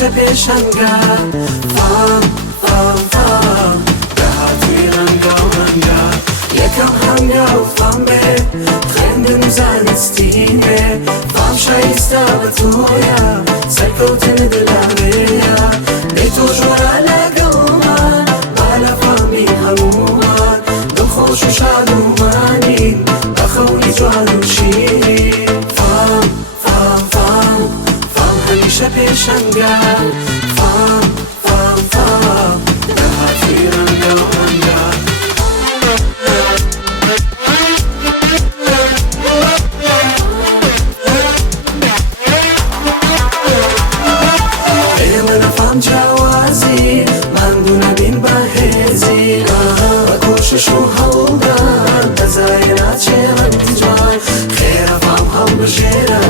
همیشه پیشنگا فام به هاتوی رنگا یکم هنگا و فام به خندن زنستینه فام شایسته به تویا سرکوتن دلانیا بی تو جورا لگومان بالا فامی همومان دو خوش و شادومانی بخونی جوان و شیرین فام همیشه پیشنگا فام به هاتوی رنگا جوازی من دونه بین بهزی و کوشش و هولدن بزاینات چه انتجای خیر فام هم بجیرن